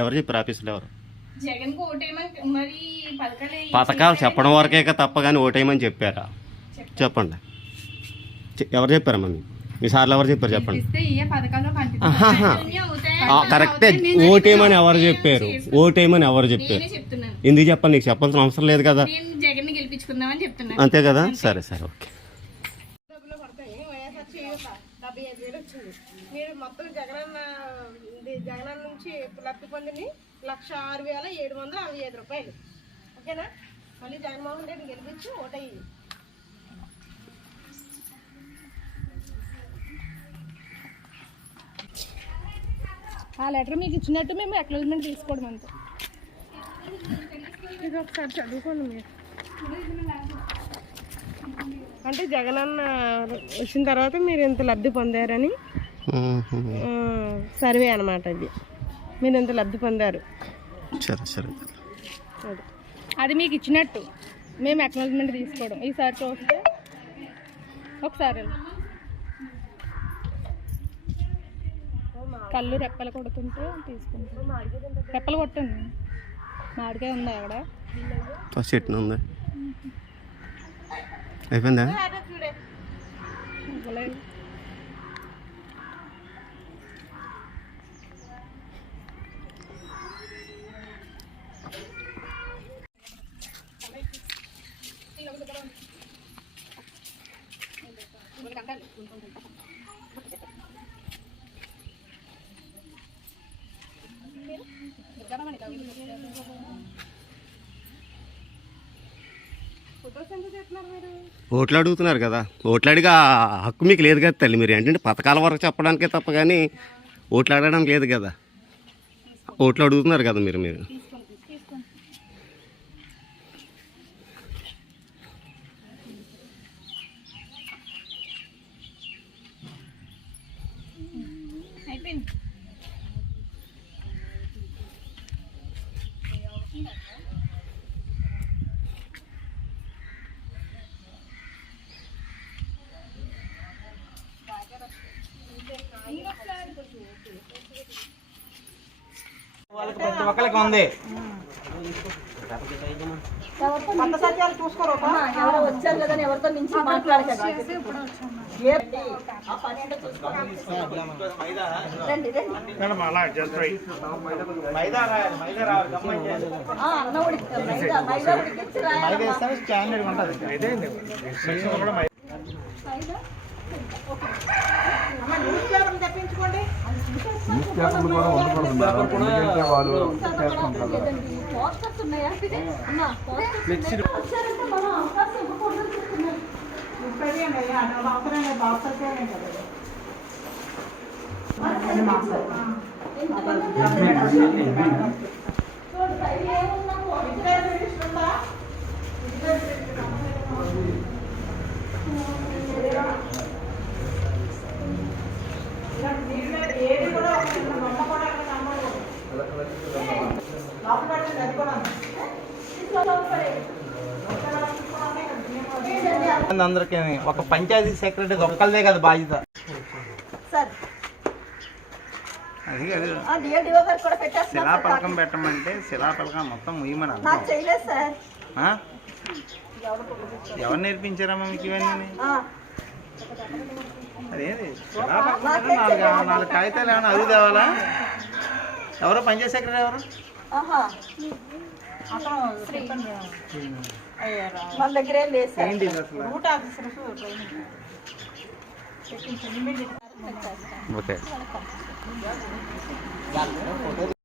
ఎవరు చెప్పారు ఆఫీసులో? ఎవరు మరి పథకాలు చెప్పడం వరకే తప్ప కానీ ఓటేయమని చెప్పారా? చెప్పండి, ఎవరు చెప్పారమ్మా? మీ సార్లు ఎవరు చెప్పారు చెప్పండి. కరెక్టే, ఓటేయమని ఎవరు చెప్పారు? ఓటేయమని ఎవరు చెప్పారు? ఎందుకు చెప్పండి, నీకు చెప్పాల్సిన అవసరం లేదు కదా. అంతే కదా. సరే సరే, ఓకే. మీరు మొత్తం జగనన్న నుంచి లబ్ధి పొందిని 1,06,765 రూపాయలు. ఓకేనా? మళ్ళీ జగన్మోహన్ రెడ్డిని గెలిపించి ఓటయ్యింది. ఆ లెటర్ మీకు ఇచ్చినట్టు మేము అక్నాలెడ్జ్మెంట్ తీసుకోవడం అంతే. ఇది ఒకసారి చదువుకోండి మీరు. అంటే జగనన్న వచ్చిన తర్వాత మీరు ఎంత లబ్ధి పొందారని సర్వే అనమాట. ఇది మీరు ఎంత లబ్ధి పొందారు. సరే సరే, అది మీకు ఇచ్చినట్టు మేము అక్నాలెడ్జ్మెంట్ తీసుకోవడం. ఈసారి చూస్తే ఒకసారి కళ్ళు రెప్పలు కొడుతుంటే తీసుకుంటాం. రెప్పలు కొట్టండి. మామిడికాయ ఉందా అక్కడ? చెట్టు ఉంది. అయిపోయిందా? ఓట్లు అడుగుతున్నారు కదా, ఓట్లు అడిగా హక్కు మీకు లేదు కదా తల్లి. మీరు ఏంటంటే పథకాల వరకు చెప్పడానికే తప్ప కానీ ఓట్లు అడగడం లేదు కదా. ఓట్లు అడుగుతున్నారు కదా మీరు. వాళ్ళకి ప్రతి ఒక్కరికి ఉంది. కొత్త సత్యాలు చూసుకోరు. ఎవరో వచ్చారు కదా, ఎవరితో మించి మాట్లాడకండి. తెప్పించుకోండి. పోస్టర్స్ ఉన్నాయా? అందరికి ఒక పంచాయతీ సెక్రటరీ ఒక్కళ్ళదే కదా బాధ్యత. శిలాపలకం పెట్టమంటే శిలాపలకం మొత్తం ముయ్యమని ఎవరు నేర్పించారమ్మా మీకు ఇవన్నీ? అదేంటి శిలాపలకం 4 కాగితాలు ఏమన్నా అడుగు తేవాలా? ఎవరో పంచాయతీ సెక్రటరీ ఎవరు? మన దగ్గర ఏంటి అసలు? ఓకే.